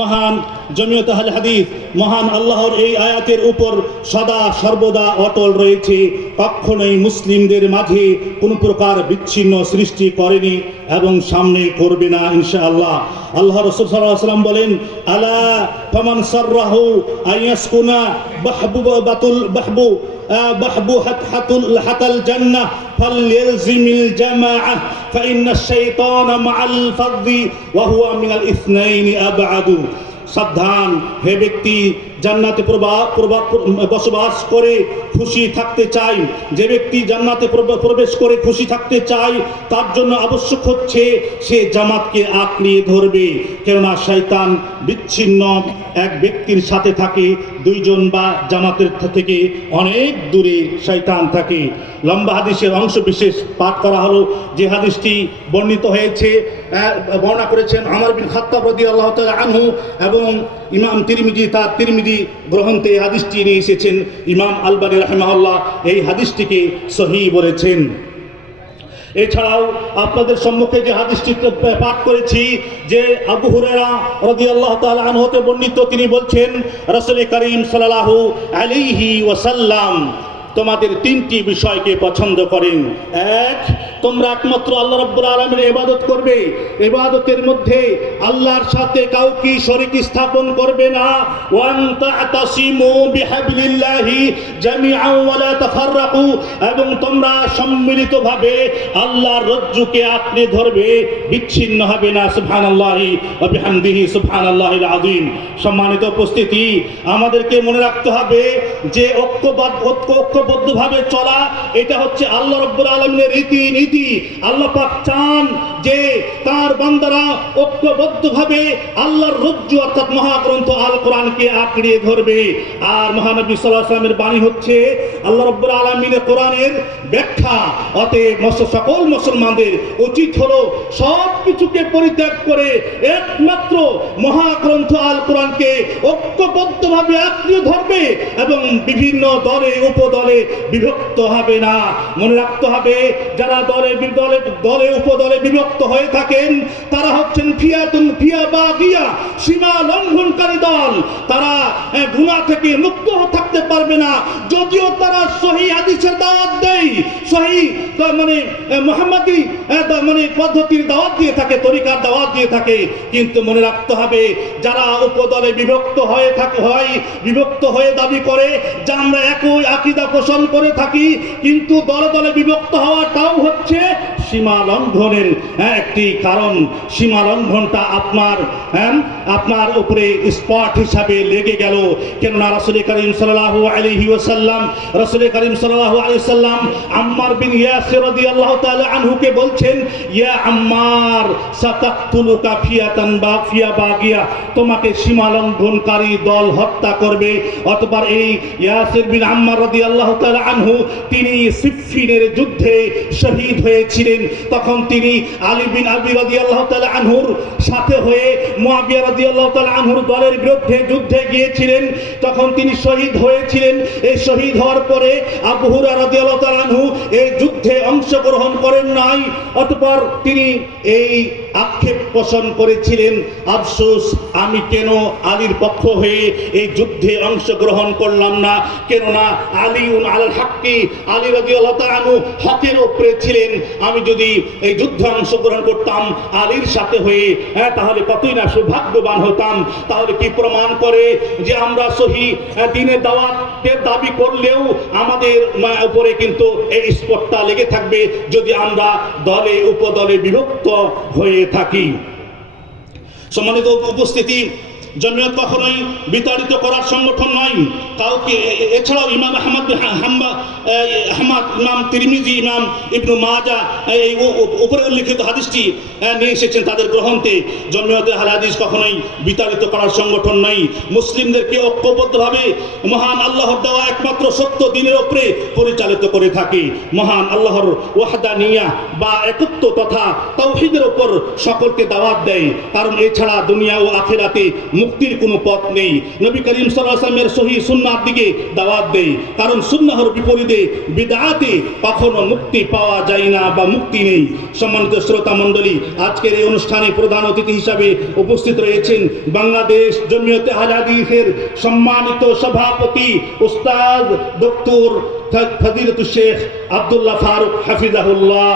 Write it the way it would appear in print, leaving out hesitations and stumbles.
মহান জমিয়ত আহলে হাদিস মহান আল্লাহর এই আয়াতের উপর সদা সর্বদা অটল রয়েছে। কখনোই মুসলিমদের মাঝে কোনো প্রকার বিচ্ছিন্ন সৃষ্টি করেনি এবং সামনে করবে না ইনশাআল্লাহ। আল্লাহ রাসূল সাল্লাল্লাহু আলাইহি ওয়াসাল্লাম বলেন, আলা ফামান সাররাহু আইয়াসকুনা হাতাল জান্নাহ ফালইলজিমিল জামাআহ ফাইন্নাশ শাইতানা মাআল ফারদি ওয়া হুয়া মিনাল ইসনাইনি আবআদু। সাবধান হে ব্যক্তি, জান্নাতে বসবাস করে খুশি থাকতে চাই, যে ব্যক্তি জান্নাতে প্রবেশ করে খুশি থাকতে চায় তার জন্য আবশ্যক হচ্ছে সে জামাতকে আঁকড়িয়ে ধরবে। কেননা শয়তান বিচ্ছিন্ন এক ব্যক্তির সাথে থাকে, দুইজন বা জামাতের থেকে অনেক দূরে শয়তান থাকে। লম্বা হাদিসের অংশ বিশেষ পাঠ করা হলো। যে হাদিসটি বর্ণিত হয়েছে, বর্ণনা করেছেন ওমর বিন খাত্তাব রাদিয়াল্লাহু তাআলা আনহু এবং ইমাম তিরমিজি তার তিরমিজি গ্রন্থে এই হাদিসটি নিয়ে এসেছেন। ইমাম আলবানী রাহিমাহুল্লাহ এই হাদিসটিকে সহিহ বলেছেন। এছাড়াও আপনাদের সম্মুখে যে হাদিসটি পাঠ করেছি, যে আবু হুরায়রা রাদিয়াল্লাহু তাআলা আনহু হতে বর্ণিত, তিনি বলছেন রাসূল করিম সাল্লাল্লাহু আলাইহি ওয়াসাল্লাম তোমাদের তিনটি বিষয়কে পছন্দ করেন। এক, তোমরা একমাত্র আল্লাহ রাব্বুল আলামিনের ইবাদত করবে, ইবাদতের মধ্যে আল্লাহর সাথে কাউকে শরীক স্থাপন করবে না। ওয়ান তা'তাসিমু বিহাবলিল্লাহি জামিআন ওয়া লা তাফাররাকু, এবং তোমরা সম্মিলিতভাবে আল্লাহর রজ্জুকে আঁকড়ে ধরবে, বিচ্ছিন্ন হবে না। সুবহানাল্লাহি ওয়া বিহামদিহি সুবহানাল্লাহিল আযীম। সম্মানিত উপস্থিতি, আমাদেরকে মনে রাখতে হবে যে ঐক্যবদ্ধভাবে চলা এটা হচ্ছে আল্লাহ রাব্বুল আলামিনের রীতি। আল্লাহ পাক চান যে তার বান্দারা ঐক্যবদ্ধভাবে আল্লাহর রজ্জু অর্থাৎ মহাগ্রন্থ আল কোরআনকে আঁকড়িয়ে ধরবে। আর মহানবী সাল্লাল্লাহু আলাইহি ওয়াসাল্লামের বাণী হচ্ছে আল্লাহ রাব্বুল আলামিনের কোরআনের ব্যাখ্যা। অতএব সকল মুসলমানদের উচিত হলো সব কিছুকে পরিত্যাগ করে একমাত্র মহাগ্রন্থ আল কোরআনকে ঐক্যবদ্ধভাবে আঁকড়িয়ে ধরবে এবং বিভিন্ন দলে উপদলে বিভক্ত হবে না। মনে রাখতে হবে, যারা দলে উপদলে বিভক্ত হয়ে থাকেন তারা হচ্ছেন ফিয়া সীমা লঙ্ঘনকারী দল। তারা গুনাহ থেকে মুক্ত থাকতে পারবে না, যদিও তারা সহিহ হাদিসের দাওয়াত দেয়, সহিহ মুহাম্মাদি পদ্ধতির দাওয়াত দিয়ে থাকে, তরিকার দাওয়াত দিয়ে থাকে। কিন্তু মনে রাখতে হবে, যারা উপদলে বিভক্ত হয়ে দাবি করে যে আমরা একই আকীদা পোষণ করে থাকি, কিন্তু দলে দলে বিভক্ত হওয়াটাও হচ্ছে সীমা লঙ্ঘনের একটি কারণ। সীমা লঙ্ঘনটা আপনার উপরে স্পট হিসাবে লেগে গেল। কেননা রাসূল করিম সাল্লাল্লাহু আলাইহি ওয়াসাল্লাম আম্মার বিন ইয়াসির রাদিয়াল্লাহু তাআলা আনহুকে বলছেন, ইয়া আম্মার সাতাকতুলুকা ফিয়াতান বাগিয়া, তোমাকে সীমা লঙ্ঘনকারী দল হত্যা করবে। অতঃপর এই ইয়াসির বিন আম্মার রাদিয়াল্লাহু তাআলা আনহু তিনি সিফফিনের যুদ্ধে শহীদ হয়েছিলেন। তখন তিনি আলী বিন আবি রাদিয়াল্লাহু তাআলা আনহুর সাথে হয়ে মুয়াবিয়া রাদিয়াল্লাহু তাআলা আনহুর দলের বিরুদ্ধে যুদ্ধে গিয়েছিলেন। তখন তিনি শহীদ হয়েছিলেন। এই শহীদ হওয়ার পরে আবু হুরায়রা রাদিয়াল্লাহু তাআলা আনহু এই যুদ্ধে অংশগ্রহণ করেন নাই। অতঃপর তিনি এই আক্ষেপ পোষণ করেছিলেন, আফসোস আমি কেন আলীর পক্ষ হয়ে এই যুদ্ধে অংশগ্রহণ করলাম না। কেননা আলীউন আলাল হাক্কি, আলী রাদিয়াল্লাহু তাআলা আনহু হকের উপরে ছিলেন। আমি যদি এই যুদ্ধে অংশগ্রহণ করতাম আলীর সাথে হয়ে, তাহলে কতই না সৌভাগ্যবান হতাম। তাহলে কি প্রমাণ করে যে আমরা সহিহ দ্বীনের দাওয়াতের দাবি করলেও আমাদের উপরে কিন্তু এই স্পটটা লেগে থাকবে যদি আমরা দলে উপদলে বিভক্ত হয়ে থাকি। সম্মানিত উপস্থিতি, জমিয়ত কখনোই বিতাড়িত করার সংগঠন নয় কাউকে। এছাড়াও ইমাম আহমদ, ইমাম তিরমিজি, ইমাম ইবনু মাজাহ এই উপরে উল্লেখিত হাদিসটি নিয়ে এসেছেন তাদের গ্রন্থে। জমিয়তে আহলে হাদিস কখনোই বিতাড়িত করার সংগঠন নয়। মুসলিমদেরকে ঐক্যবদ্ধভাবে মহান আল্লাহর দেওয়া একমাত্র সত্য দ্বীনের উপরে পরিচালিত করে থাকে। মহান আল্লাহর ওয়াহদানিয়াহ বা একত্ব তথা তাওহীদের উপর সকলকে দাওয়াত দেয়। কারণ এছাড়া দুনিয়া ও আখিরাতে মুক্তির কোনো পথ নেই। নবী করিম সাল্লাল্লাহু আলাইহি ওয়াসাল্লামের সহিহ সুন্নাহর দিকে দাওয়াত দেই, কারণ সুন্নাহর বিপরীতে বিদআতে কখনো মুক্তি পাওয়া যায় না বা মুক্তি নেই। সম্মানিত শ্রোতা মণ্ডলী, আজকের এই অনুষ্ঠানে প্রধান অতিথি হিসাবে উপস্থিত রয়েছেন বাংলাদেশ জমিয়তে আহলে হাদিসের সম্মানিত সভাপতি উস্তাদ ডক্টর ফজিলাতুল শেখ আব্দুল্লাহ ফারুক হাফিজাহুল্লাহ।